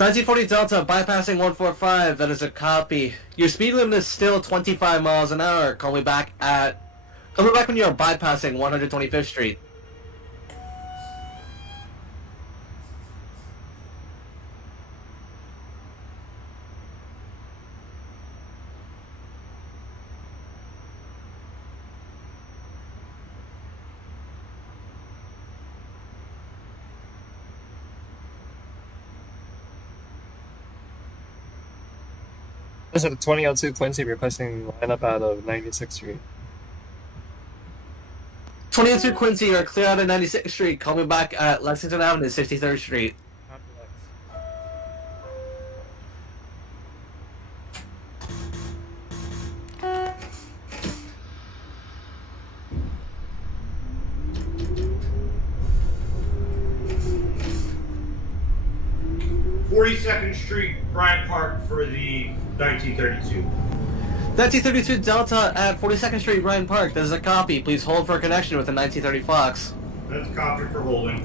1940 Delta, bypassing 145, that is a copy. Your speed limit is still 25 miles an hour. Call me back when you are bypassing 125th Street. This is 2002 Quincy requesting lineup out of 96th Street. 2002 Quincy, you're clear out of 96th Street. Call me back at Lexington Avenue, 63rd Street. .42nd Street, Bryant Park for the 1932. 1932 Delta at 42nd Street, Bryant Park. That is a copy. Please hold for a connection with the 1930 Fox. That's a copy for holding.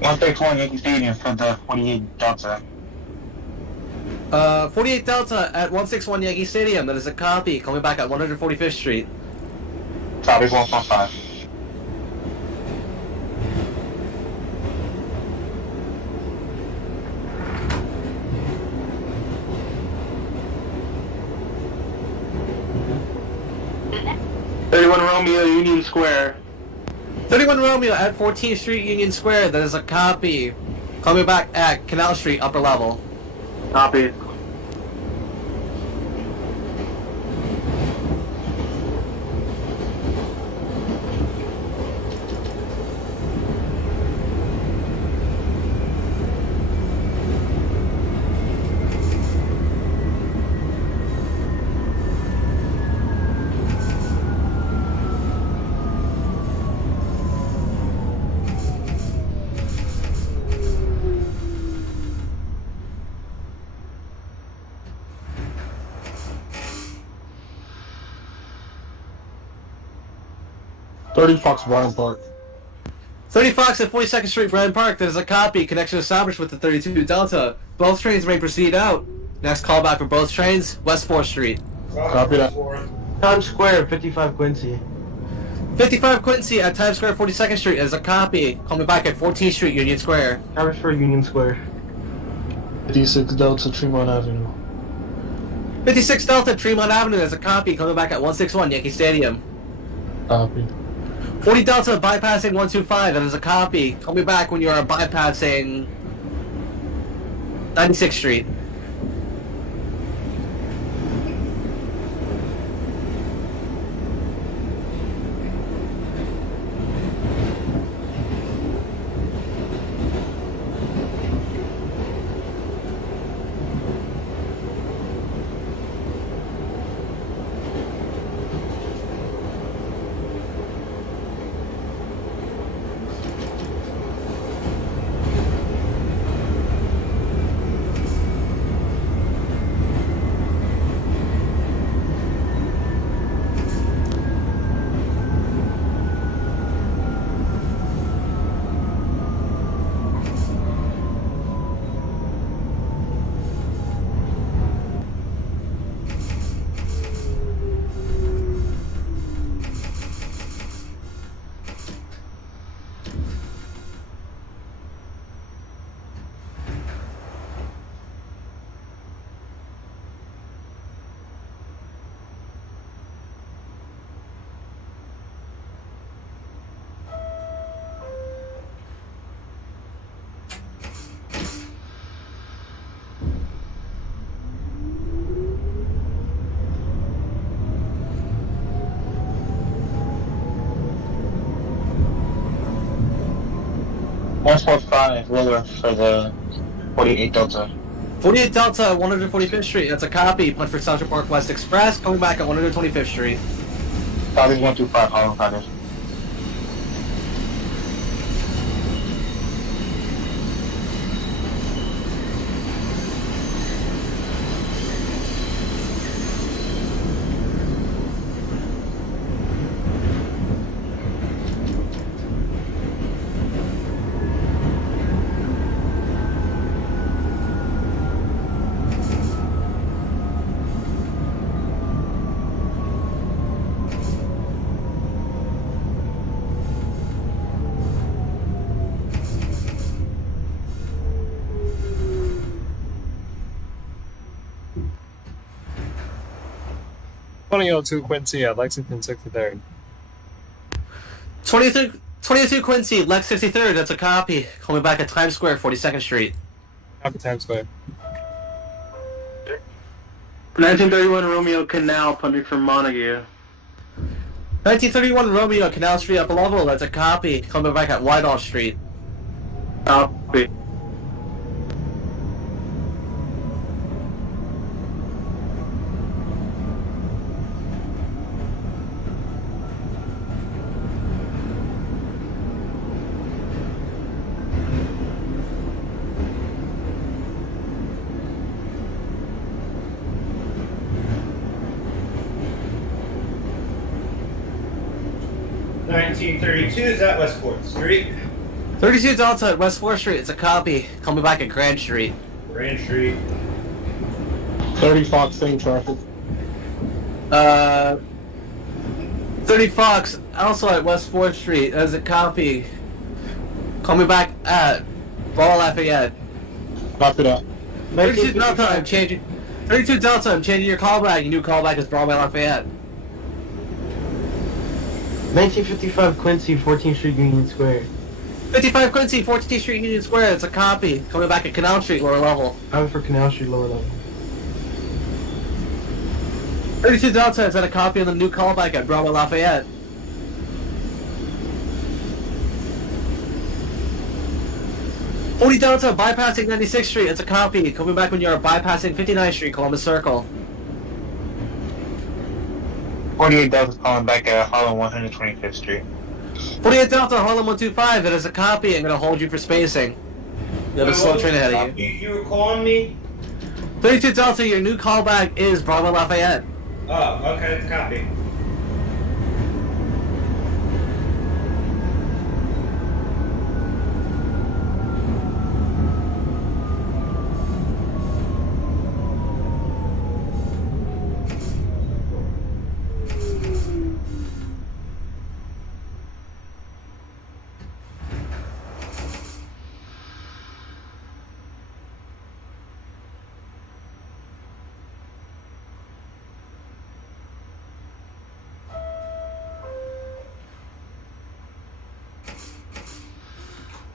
One 131 Stadium for the 48 Delta. 48 Delta at 161 Yankee Stadium. That is a copy. Call me back at 145th Street. Copy 145. Romeo, Union Square. 31 Romeo at 14th Street, Union Square. That is a copy. Call me back at Canal Street, upper level. Copy. Fox Bryant Park. 30 Fox at 42nd Street, Bryant Park. That is a copy. Connection established with the 32 Delta. Both trains may proceed out. Next callback for both trains, West 4th Street. Copy that. Times Square, 55 Quincy. 55 Quincy at Times Square, 42nd Street. That is a copy. Call me back at 14th Street, Union Square. Times Square, Union Square. 56 Delta, Tremont Avenue. 56 Delta, Tremont Avenue. That is a copy. Call me back at 161 Yankee Stadium. Copy. 40 Delta, bypassing 125. That is a copy. Call me back when you are bypassing 96th Street. One 145 roller for the 48 Delta. 48 Delta, 145th Street. That's a copy. Punch for Central Park West Express. Coming back at 125th Street. Copy 125, Holland Cottage. 2002 Quincy at Lexington 63rd. 22 Quincy, Lex 63rd, that's a copy. Call me back at Times Square, 42nd Street. Copy Times Square. 1931 Romeo Canal, punting from Montague. 1931 Romeo, Canal Street, upper level, that's a copy. Call me back at Whitehall Street. Copy. Is that West 4th Street? 32 Delta at West 4th Street, it's a copy. Call me back at Grand Street. Grand Street. 30 Fox, same traffic. 30 Fox, also at West 4th Street, as a copy. Call me back at Ball Lafayette. Copy that. 32 Delta, I'm changing. 32 Delta, I'm changing your callback. Your new callback is Broadway Lafayette. 1955 Quincy, 14th Street, Union Square. 55 Quincy, 14th Street, Union Square. It's a copy. Coming back at Canal Street, lower level. I'm for Canal Street, lower level. 32 Delta, it's at a copy of the new callback at Broadway Lafayette. '40 Delta, bypassing 96th Street. It's a copy. Coming back when you're bypassing 59th Street, Columbus Circle. 48 Delta calling back at Harlem 125th Street. 48 Delta, Harlem 125. It is a copy. I'm gonna hold you for spacing. You have a slow train ahead of you. You were calling me? 32 Delta, your new callback is Broadway Lafayette. Oh, okay, it's a copy.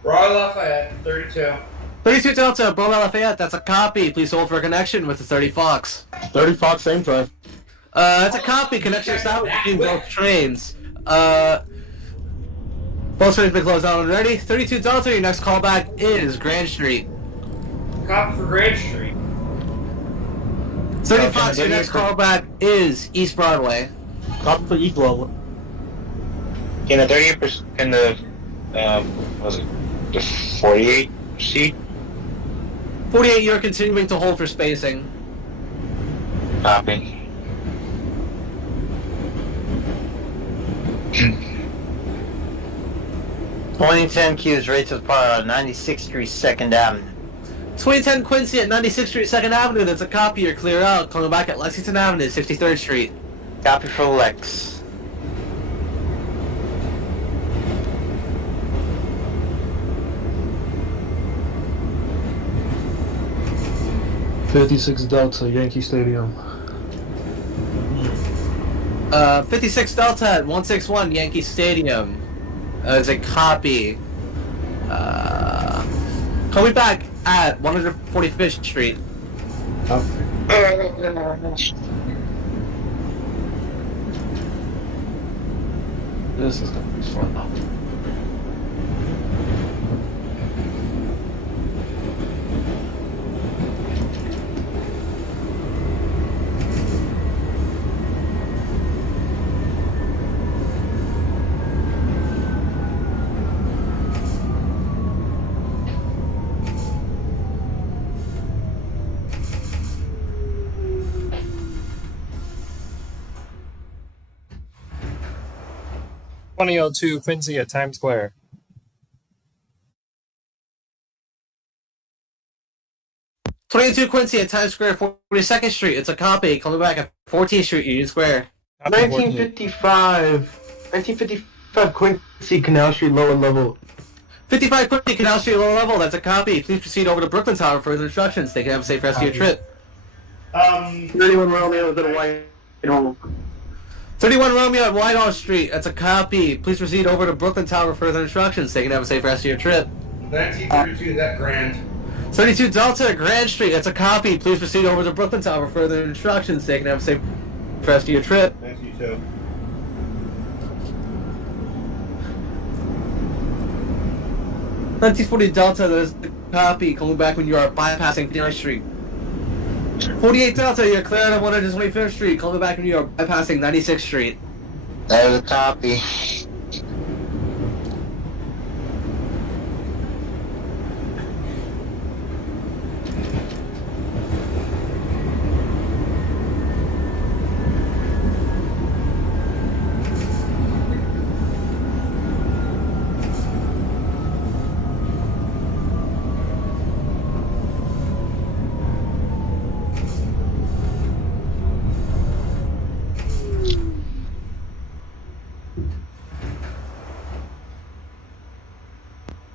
Roy Lafayette, 32. 32 Delta, Broadway Lafayette. That's a copy. Please hold for a connection with the 30 Fox. 30 Fox, same traffic. That's a copy. Connection established between both trains. Both trains been closed down already. 32 Delta, your next callback is Grand Street. Copy for Grand Street. 30 Fox, your next callback is East Broadway. Copy for East Level. Can the 38%, can the, was it the 48 seat? 48, you're continuing to hold for spacing. Copy. Q's right to the part 96th Street, 2nd Avenue. 2010 Quincy at 96th Street, 2nd Avenue. That's a copy. You're clear out. Coming back at Lexington Avenue, 63rd Street. Copy for Lex. 56 Delta, Yankee Stadium. 56 Delta at 161 Yankee Stadium. As a copy. Coming back at 145th Street. This is gonna be fun. .2002 Quincy at Times Square. 22 Quincy at Times Square, 42nd Street. It's a copy. Coming back at 14th Street, Union Square. 1955 Quincy, Canal Street, lower level. 55 Quincy, Canal Street, lower level. That's a copy. Please proceed over to Brooklyn Tower for further instructions. They can have a safe rest of your trip. 31 Romeo is at a white home. 31 Romeo at Whitehall Street. That's a copy. Please proceed over to Brooklyn Tower for further instructions. Take and have a safe rest of your trip. 1932, that grand. 32 Delta at Grand Street. That's a copy. Please proceed over to Brooklyn Tower for further instructions. Take and have a safe rest of your trip. 1932. 1940 Delta, that is the copy. Coming back when you are bypassing 59th Street. 48 Delta, you're clear on 125th Street. Call me back when you are bypassing 96th Street. That was a copy.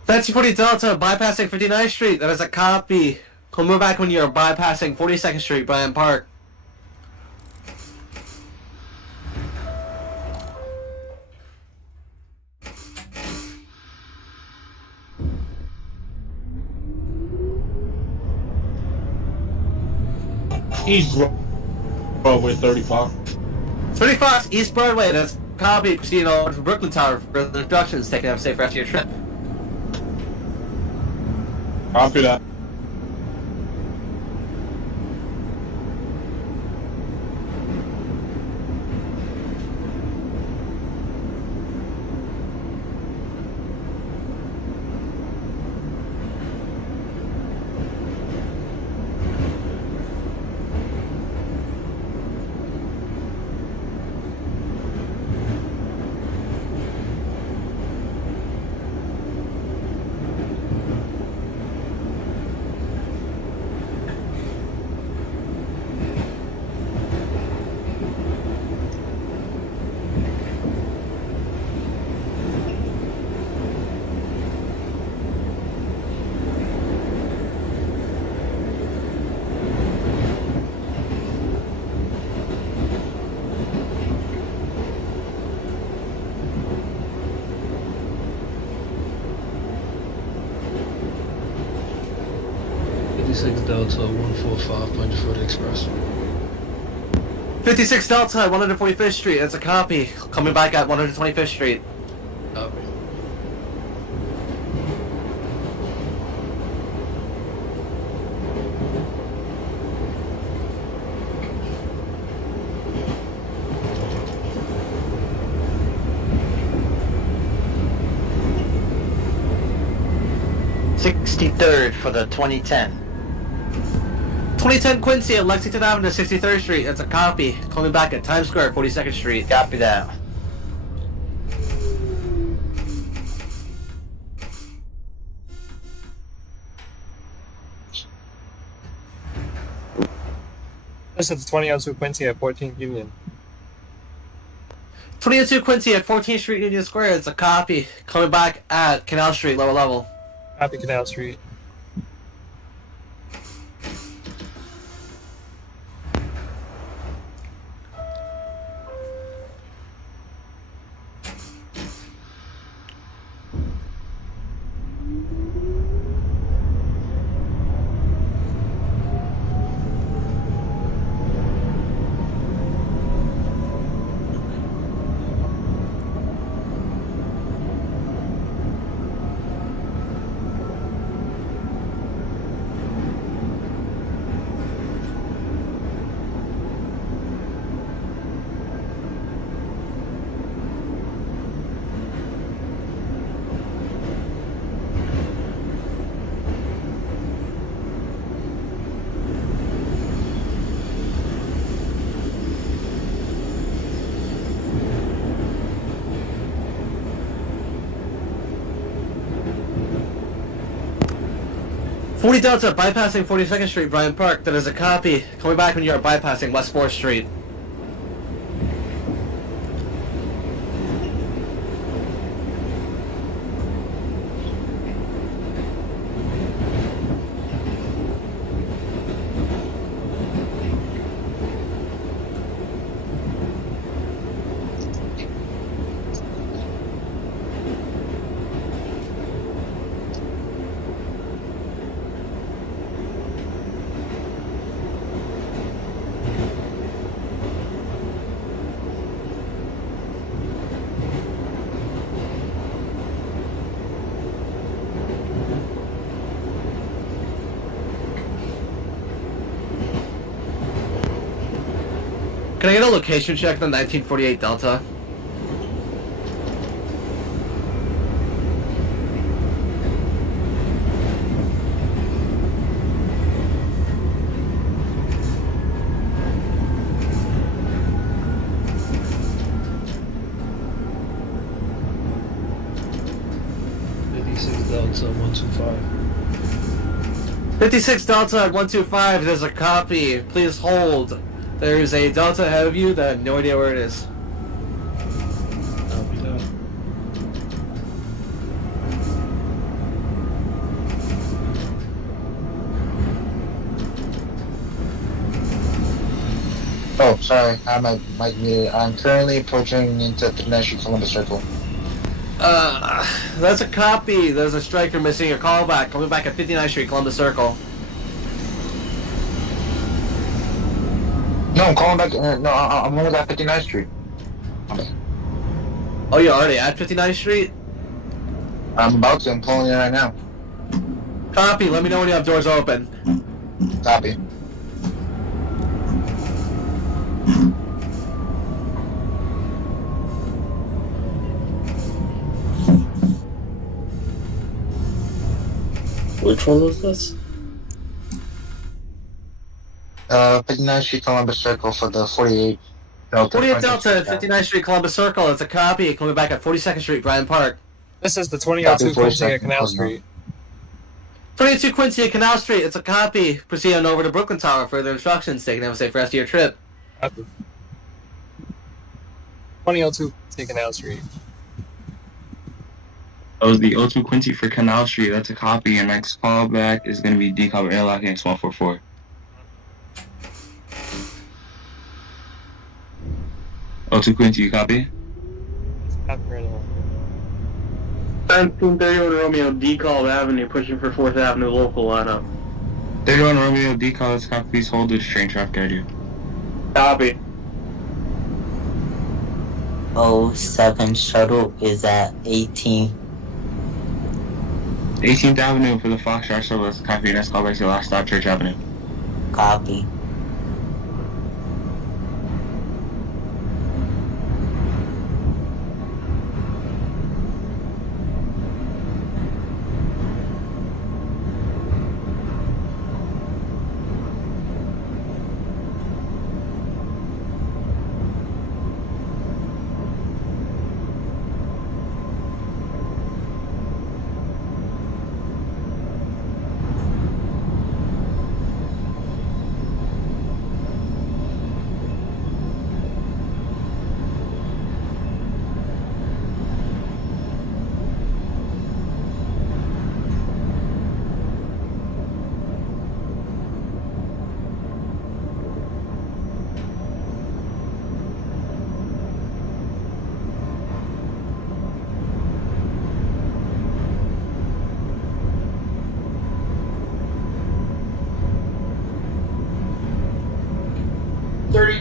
Fancy 40 Delta, bypassing 59th Street. That is a copy. Call me back when you are bypassing 42nd Street, Bryant Park. East Broadway 35. 35 East Broadway, that's a copy. Proceeding on to Brooklyn Tower for further instructions. Take and have a safe rest of your trip. Copy that. Delta 145 Punchfoot Express. 56 Delta at 145th Street. That's a copy. Coming back at 125th Street. Copy. $63rd for the 2010. 2010 Quincy at Lexington Avenue, 63rd Street. That's a copy. Coming back at Times Square, 42nd Street. Copy that. This is 2002 Quincy at 14th Union. 22 Quincy at 14th Street, Union Square. It's a copy. Coming back at Canal Street, lower level. Copy Canal Street. Forty Delta, bypassing 42nd Street, Bryant Park. That is a copy. Coming back when you are bypassing West 4th Street. Can I get a location check on 1948 Delta? Delta 125. 56 Delta at 125, there's a copy. Please hold. There's a Delta ahead of you that I have no idea where it is. Copy that. Oh, sorry, I might muted. I'm currently approaching into Pedestrian Columbus Circle. That's a copy. There's a striker missing your callback. Coming back at 59th Street, Columbus Circle. No, I'm calling back. No, I'm only at 59th Street. Oh, you're already at 59th Street? I'm about to. I'm pulling in right now. Copy. Let me know when you have doors open. Copy. Which one was this? 59th Street Columbus Circle for the 48 Delta. 48 Delta at 59th Street, Columbus Circle. It's a copy. Coming back at 42nd Street, Bryant Park. This is the 2002 Quincy at Canal Copy. Street. 22 Quincy at Canal Street. It's a copy. Proceed on over to Brooklyn Tower. Further instructions. Take and have a safe rest of your trip. 2002 Quincy Canal Street. That was the O2 Quincy for Canal Street. That's a copy. Your next callback is going to be decover airlocking X144. O2 Quincy, you copy? 1931 Romeo, Decall Avenue, pushing for 4th Avenue local lineup. 31 Romeo, decal, let's copy. Please hold this train traffic area. Copy. 07 shuttle is at 18th. 18th Avenue for the Foxtrot service. Copy. Your next callback is your last stop, Church Avenue. Copy.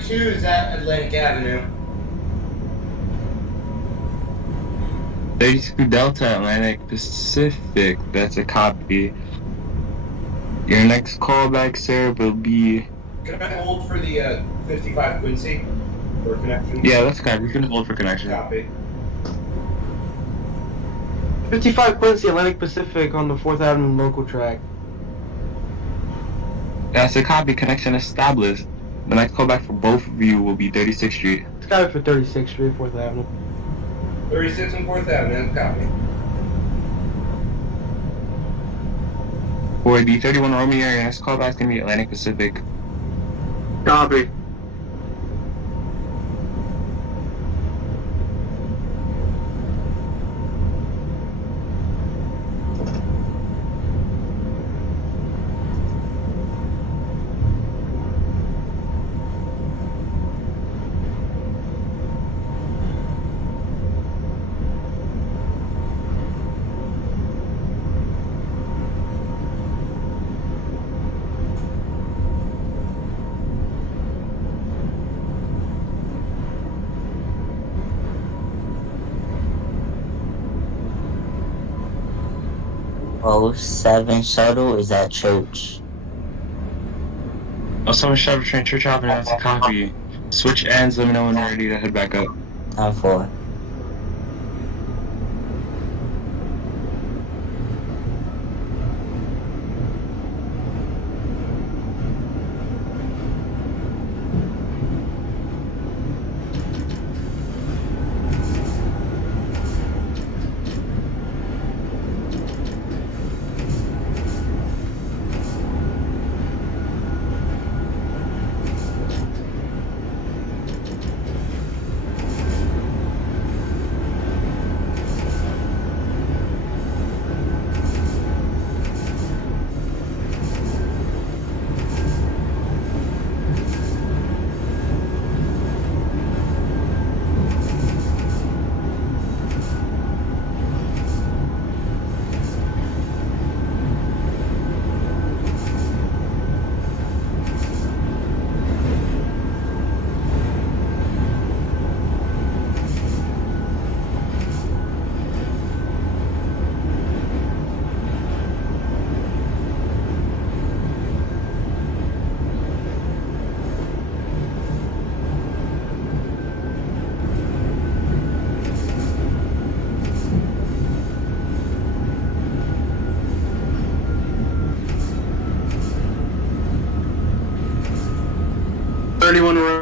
Is at Atlantic Avenue. 32 Delta Atlantic Pacific. That's a copy. Your next callback, sir, will be... Can I hold for the 55 Quincy for connection? Yeah, that's copy. We can hold for connection. Copy. 55 Quincy, Atlantic Pacific on the 4th Avenue local track. That's a copy. Connection established. The next callback for both of you will be 36th Street. It's got it for 36th Street, 4th Avenue. 36 and 4th Avenue, copy. For the 31 Romeo, your next callback is going to be Atlantic Pacific. Copy. Oh, 07 shuttle is at Church. Oh, someone shut up train Church Avenue. That's a copy. Switch ends, let me know when you're ready to head back up. 10-4.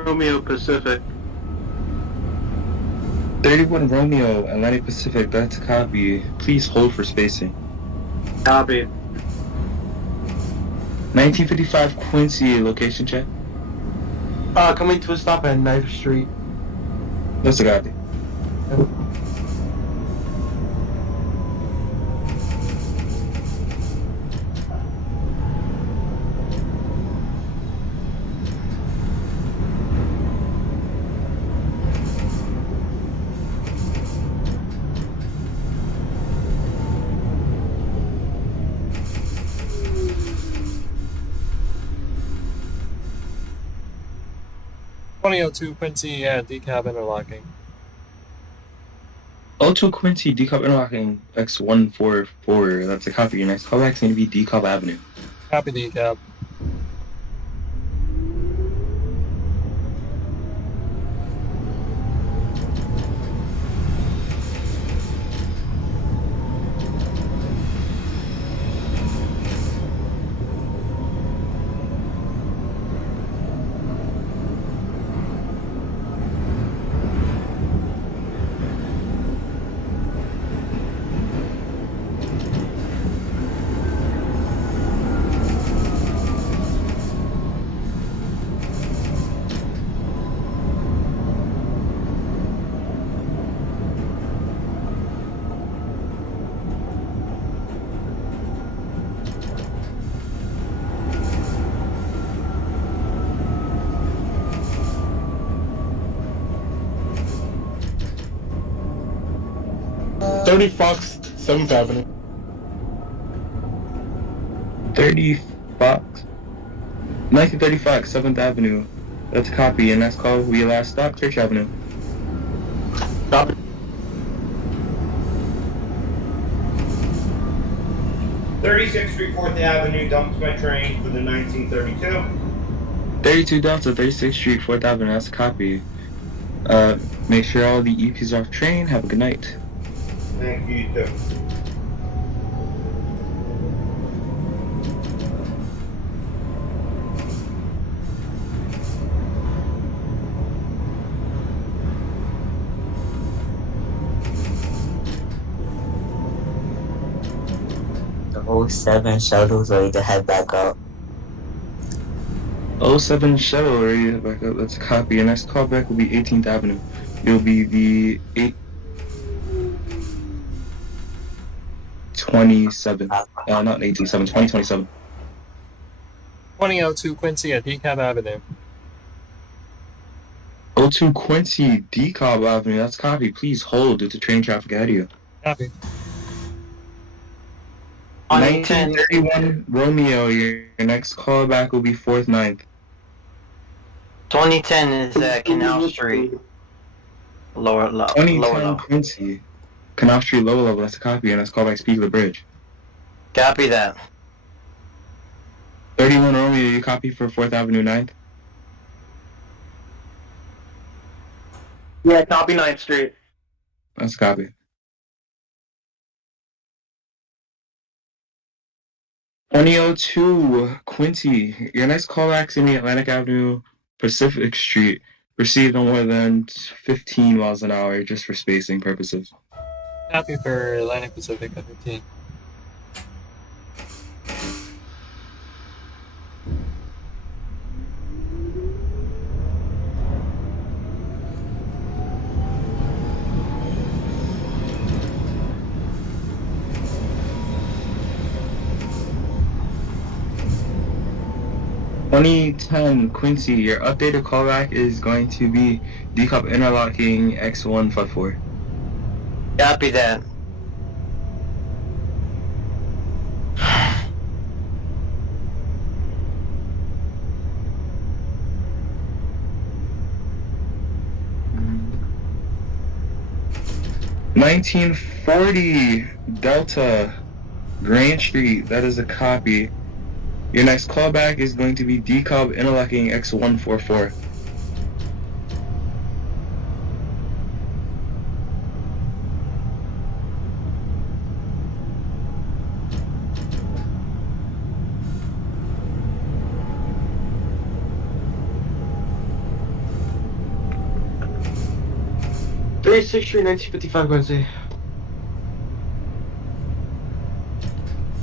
Romeo Pacific. 31 Romeo, Atlantic Pacific, that's a copy. Please hold for spacing. Copy. 1955 Quincy, location check. Coming to a stop at 9th Street. That's a copy. .2002 Quincy, decab interlocking. 02 Quincy, decop interlocking X144, that's a copy. Your next callback's going to be Decop Avenue. Copy decab. Thirty Fox, 7th Avenue. 30 Fox. 1930 Fox, 7th Avenue. That's a copy. Your next call will be your last stop, Church Avenue. Copy. 36th Street, 4th Avenue, dumped my train for the 1932. 32 Delta, 36th Street, 4th Avenue. That's a copy. Make sure all the EPs are off train. Have a good night. Thank you, you too. The 07 shuttles ready to head back up. 07 shuttle ready to back up. That's a copy. Your next callback will be 18th Avenue. You'll be the 827. Not 827, 2027. 2002 Quincy at Decab Avenue. 02 Quincy, Decobb Avenue. That's a copy. Please hold due to train traffic ahead of you. Copy. 1931 Romeo. Your next callback will be 4th 9th. 2010 is at Canal Street. Lower 2010 level. Quincy, Canal Street lower level. That's a copy. Your next callback, Spiegler Bridge. Copy that. 31 Romeo. You copy for 4th Avenue 9th. Yeah, copy 9th Street. That's a copy. 2002 Quincy. Your next callback's in the Atlantic Avenue, Pacific Street. Proceed no more than 15 miles an hour, just for spacing purposes. Happy for Atlantic Pacific at 15. $2010 Quincy. Your updated callback is going to be decoup interlocking X154. Copy that. $1940 Delta Grand Street. That is a copy. Your next callback is going to be decoup interlocking X144. Street, 1955 Wednesday.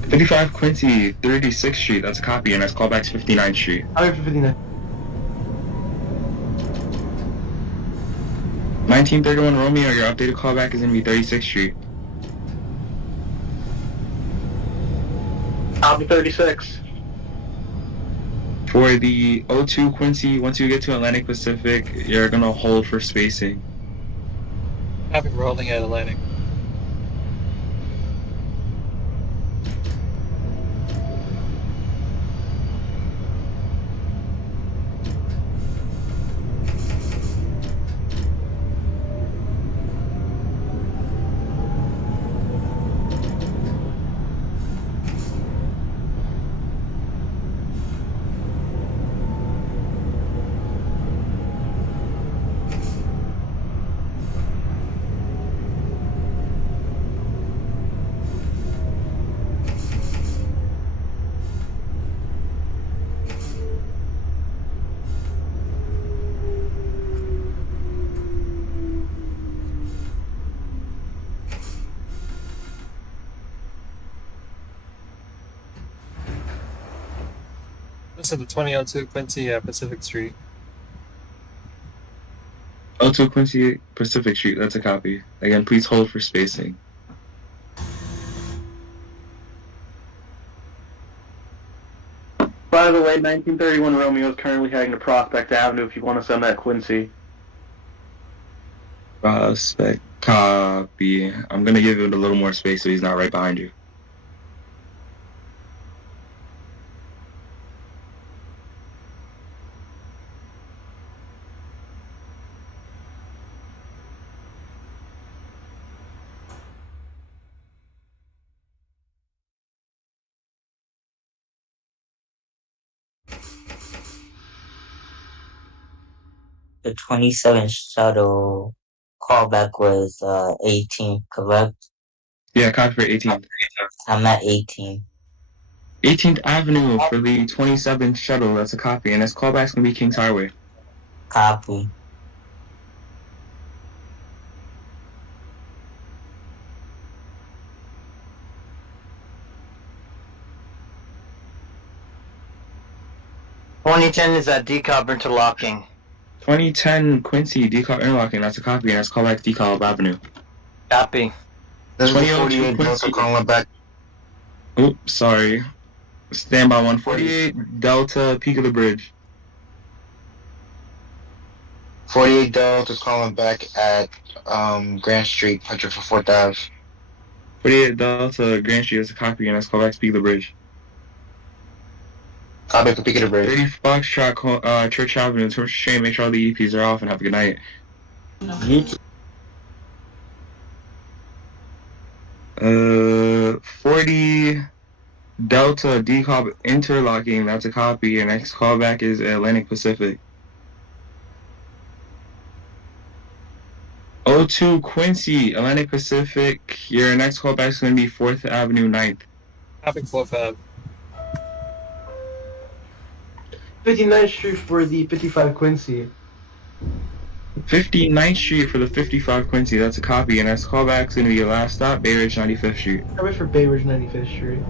55 Quincy, 36th Street. That's a copy. Your next callback's 59th Street. Copy for 59. 1931 Romeo. Your updated callback is going to be 36th Street. Copy 36. For the 02 Quincy, once you get to Atlantic Pacific, you're going to hold for spacing. Happy for holding at Atlantic. This is the 2002 Quincy at Pacific Street. 02 Quincy, Pacific Street. That's a copy. Again, please hold for spacing. By the way, 1931 Romeo is currently heading to Prospect Avenue if you want to send that Quincy. Prospect, copy. I'm going to give him a little more space so he's not right behind you. The 27 shuttle callback was 18, correct? Yeah, copy for 18th. I'm at 18. 18th Avenue for the 27th shuttle. That's a copy. And this callback's going to be Kings Highway. Copy. $2010 is at decoup interlocking. 2010 Quincy, decoup interlocking. That's a copy. And this callback's decoup Avenue. Copy. This is 2002 48 Delta calling back. Oops, sorry. Stand by 148 Delta, peak of the bridge. 48 Delta is calling back at Grand Street, 104th Ave. 48 Delta, Grand Street. That's a copy. And this callback's peak of the bridge. Copy for peak of the bridge. 30 Foxtrot, Church Avenue, train, make sure all the EPs are off and have a good night. You too. 40 Delta, decoup interlocking, that's a copy, and next callback is Atlantic Pacific. 02 Quincy, Atlantic Pacific. Your next callback is going to be 4th Avenue 9th. Copy 4th Ave. 59th Street for the 55 Quincy. 59th Street for the 55 Quincy. That's a copy. Your next callback is going to be your last stop, Bay Ridge 95th Street. Coverage for Bay Ridge 95th Street.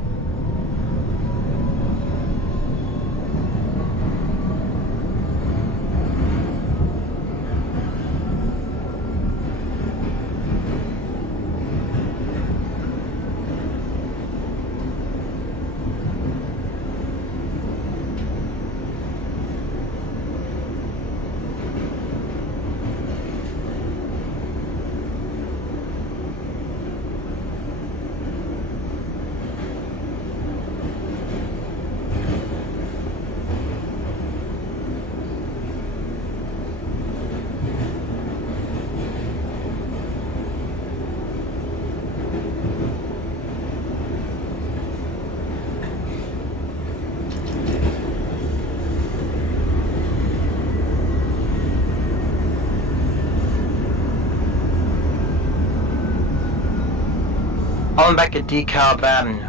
Calling back at DeKalb Avenue.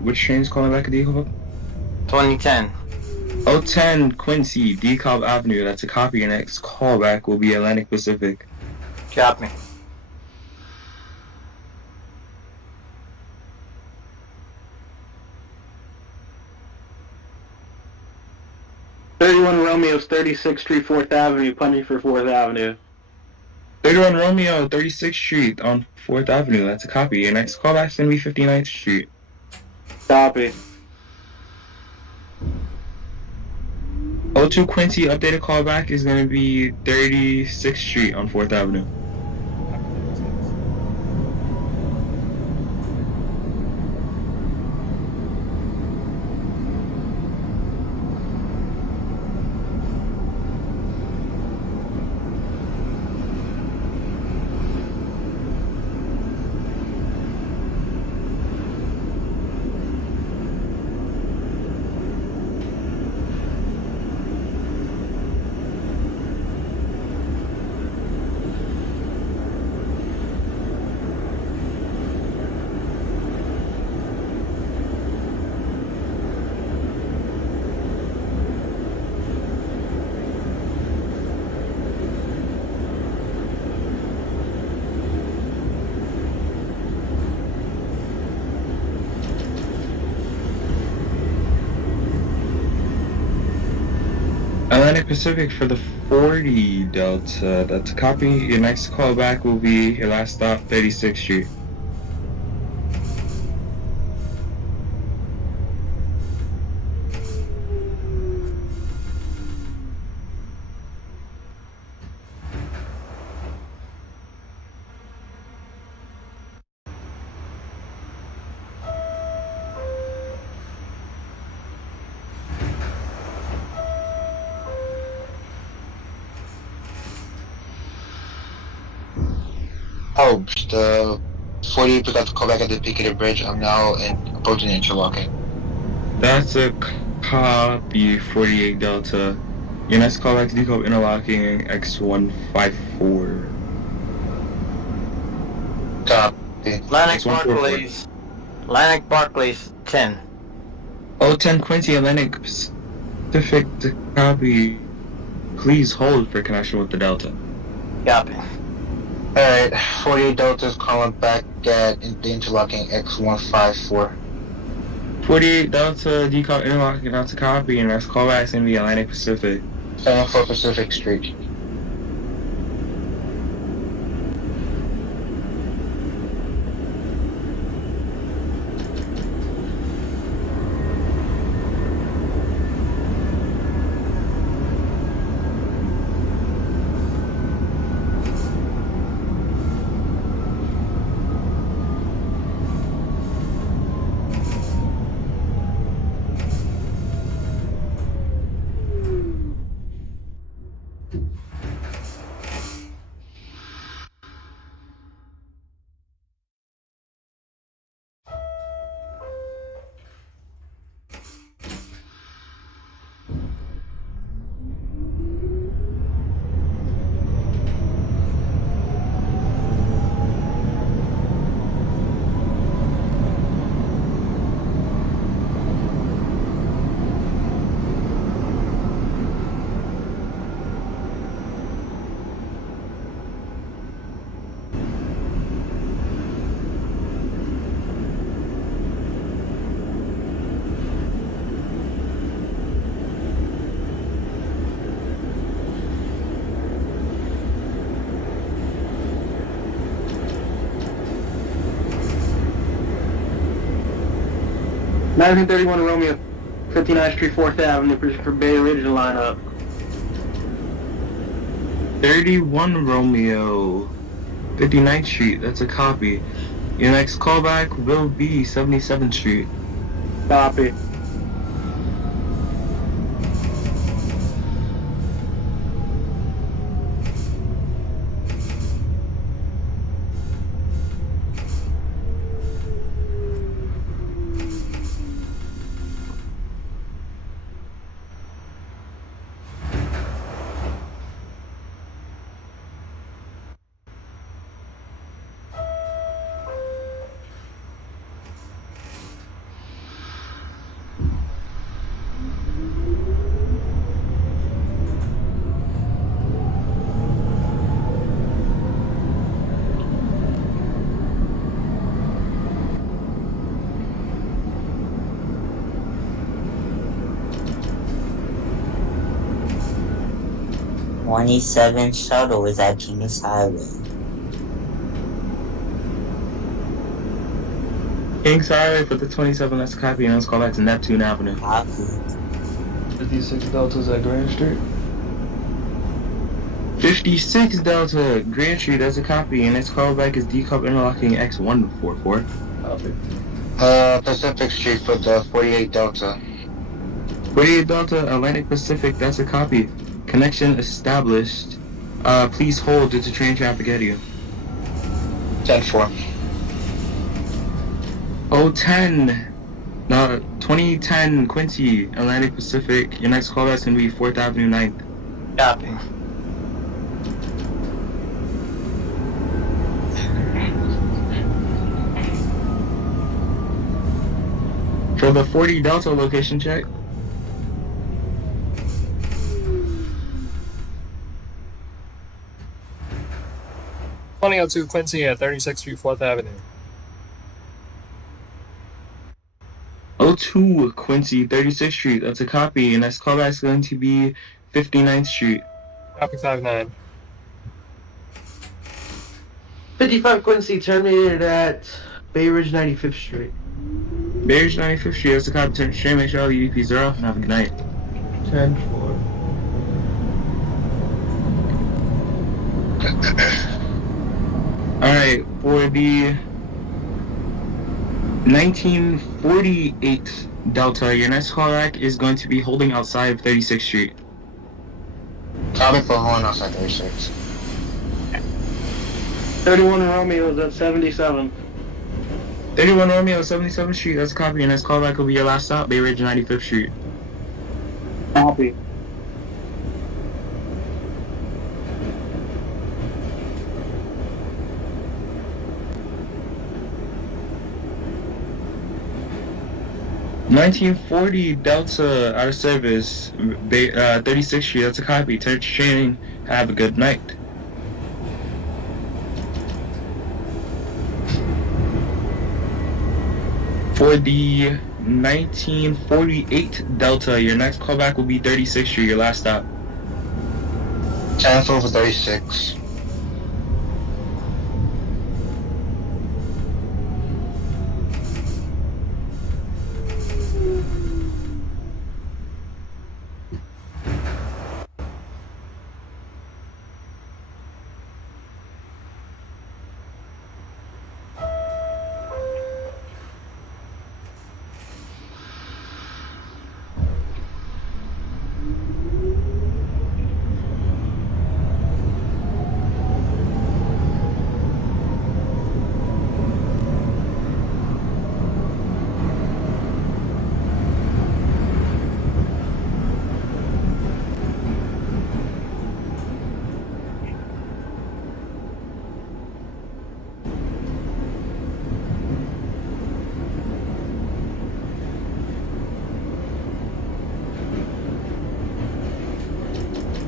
Which train's calling back at DeKalb? 2010. 010 Quincy, DeKalb Avenue. That's a copy. Your next callback will be Atlantic Pacific. Copy. Romeo's 36th Street, 4th Avenue, punching for 4th Avenue. 31 Romeo, 36th Street on 4th Avenue. That's a copy. Your next callback is going to be 59th Street. Copy. 02 Quincy, updated callback is going to be 36th Street on 4th Avenue. Atlantic Pacific for the 40 Delta. That's a copy. Your next callback will be your last stop, 36th Street. Oh, the 48 got to call back at the Piccadilly Bridge. I'm now approaching interlocking. That's a copy, 48 Delta. Your next callback is DeKalb interlocking X154. Copy. Atlantic Barclays. Atlantic Barclays 10. 010 Quincy, Atlantic Pacific to copy. Please hold for connection with the Delta. Copy. Alright, 48 Delta's calling back at the interlocking X154. 48 Delta, DeKalb interlocking, that's a copy, and next callback is going to be Atlantic Pacific. 74 Pacific Street. 1931 Romeo, 59th Street, 4th Avenue for Bay Ridge to line up. 31 Romeo, 59th Street, that's a copy. Your next callback will be 77th Street. Copy. '27 shuttle is at Kings Highway. Kings Highway for the 27, that's a copy, and let's call back to Neptune Avenue. Copy. 56 Delta's at Grand Street. 56 Delta, Grand Street, that's a copy, and its callback is decob interlocking X144. Copy. Pacific Street for the 48 Delta. 48 Delta, Atlantic Pacific, that's a copy. Connection established. Please hold due to train traffic at you. 10-4. 010. No, 2010 Quincy, Atlantic Pacific. Your next callback's gonna be 4th Avenue 9th. Copy. For the 40 Delta location check. 2002 Quincy at 36th Street, 4th Avenue. 02 Quincy, 36th Street, that's a copy, and next callback's going to be 59th Street. Copy 59. 55 Quincy terminated at Bay Ridge 95th Street. Bay Ridge 95th Street, that's a copy. Turn straight, make sure all the EDPs are off, and have a good night. 10-4. Alright, for the 1948 Delta, your next callback is going to be holding outside of 36th Street. Copy for horn outside 36. 31 Romeo is at 77. 31 Romeo, 77th Street, that's a copy. Your next callback will be your last stop, Bay Ridge 95th Street. Copy. $1940 Delta out of service, 36th Street, that's a copy. Turn train, have a good night. For the 1948 Delta, your next callback will be 36th Street, your last stop. 10-4 for 36.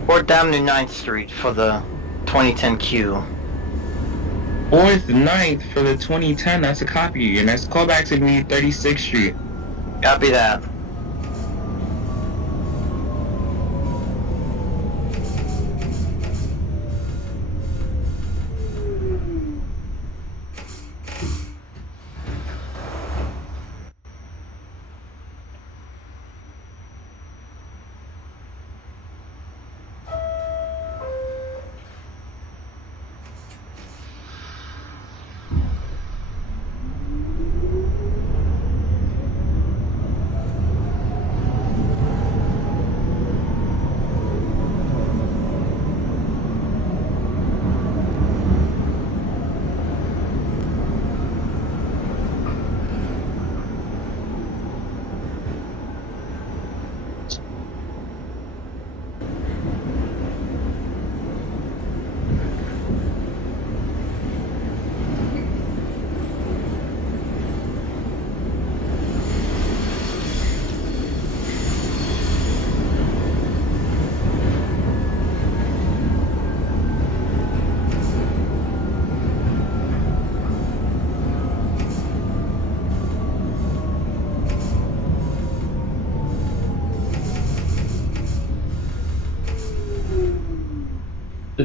Fourth Avenue 9th Street for the 2010 Q. 4th, 9th for the 2010, that's a copy. Your next callback's gonna be 36th Street. Copy that.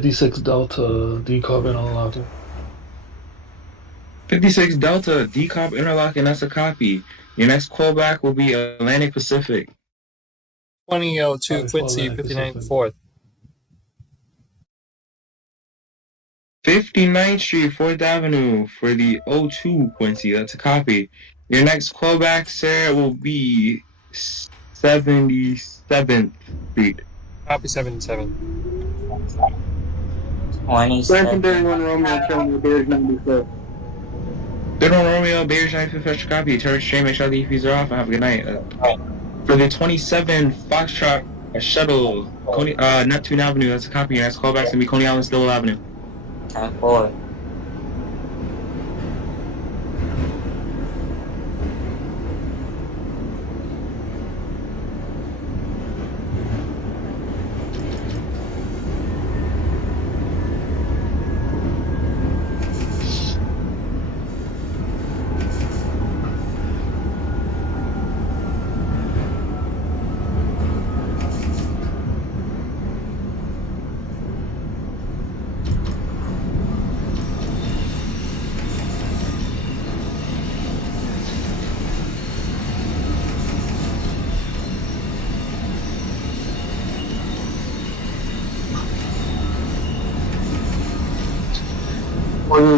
56 Delta, decarb and unlocking. 56 Delta, decop interlocking, that's a copy. Your next callback will be Atlantic Pacific. 2002 Copy for Quincy, Atlantic 59 Pacific. 4th. 59th Street, 4th Avenue for the 02 Quincy, that's a copy. Your next callback, sir, will be 77th Street. Copy 77. 27. 31 Romeo, Charlie, Bears 96. Good on Romeo, Bears 95th extra copy. Turret Stream, make sure the EPs are off and have a good night. For the 27 Foxtrot Shuttle, Neptune Avenue, that's a copy. Your next callback's gonna be Coney Island, Stillwell Avenue. 10-4.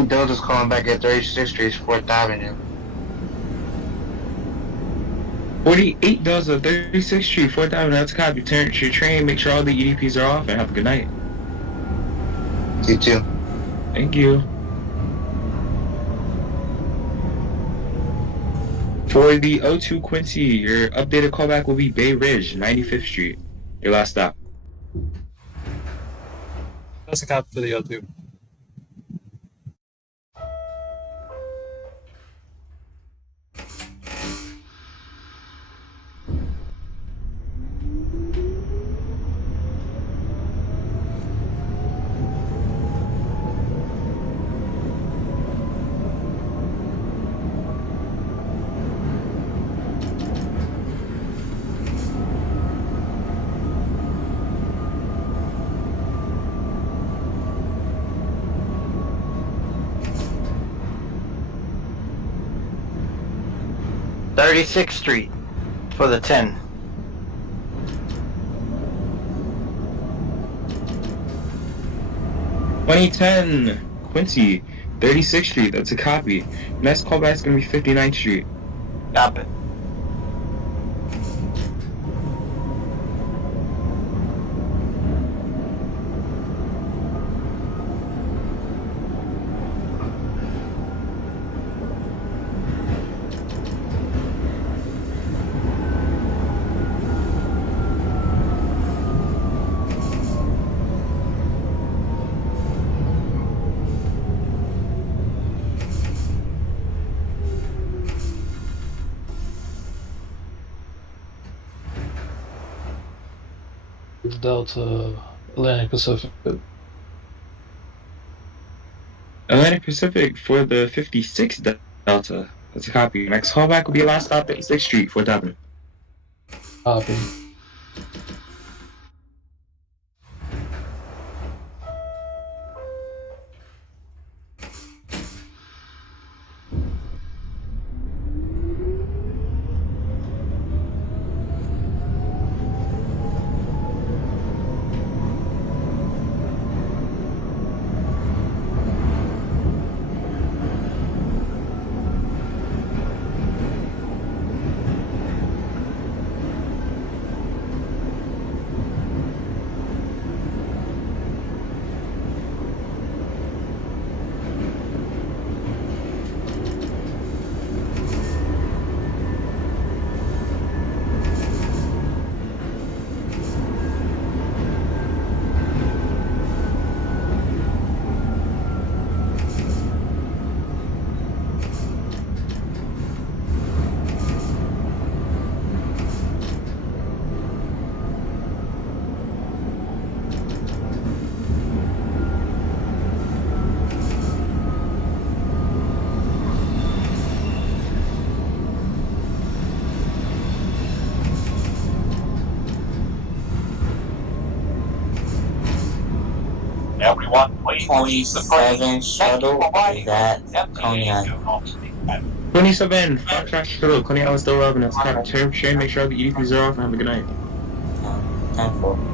Delta's calling back at 36th Street, 4th Avenue. 48 Delta, 36th Street, 4th Avenue, that's a copy. Turn your train, make sure all the EDPs are off, and have a good night. You too. Thank you. For the 02 Quincy, your updated callback will be Bay Ridge, 95th Street. Your last stop. That's a copy for the O2. .36th Street for the 10. 2010 Quincy, 36th Street, that's a copy. Next callback's gonna be 59th Street. Stop it. Delta, Atlantic Pacific. Atlantic Pacific for the 56 Delta, that's a copy. Next callback will be last stop at 6th Street, 4th Avenue. Copy. 27 shuttle, is that Coney Island? 27 Foxtrot Shuttle, Coney Island still rubbing. That's copy. Train, make sure the EVs are off and have a good night. 10-4.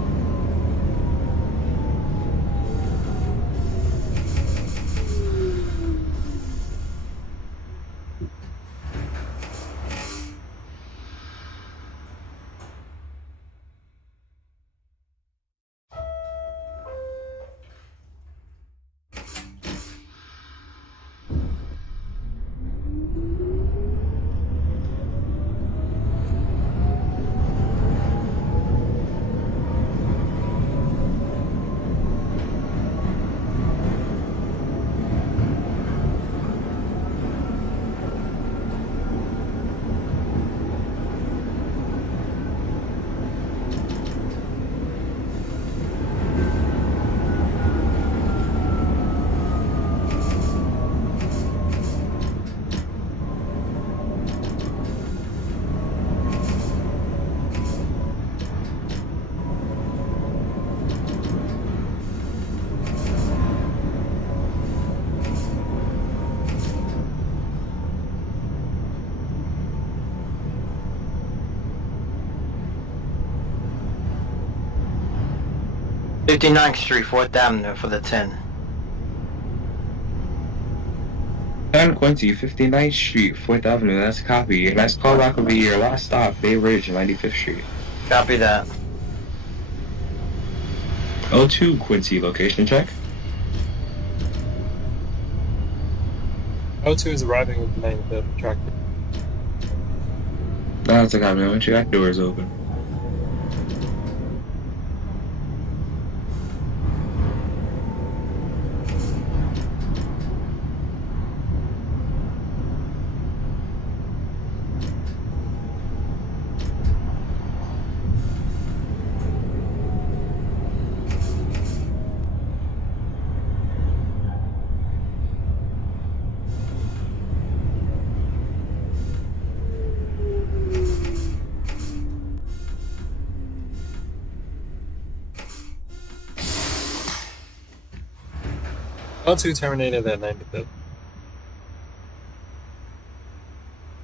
Fifty-ninth Street, 4th Avenue for the 10. 10 Quincy, 59th Street, 4th Avenue. That's copy. Your next callback will be your last stop, Bay Ridge, 95th Street. Copy that. 02 Quincy, location check. O2 is arriving with the 95th tractor. That's a copy. Make sure that door is open. O2 terminated at 95th.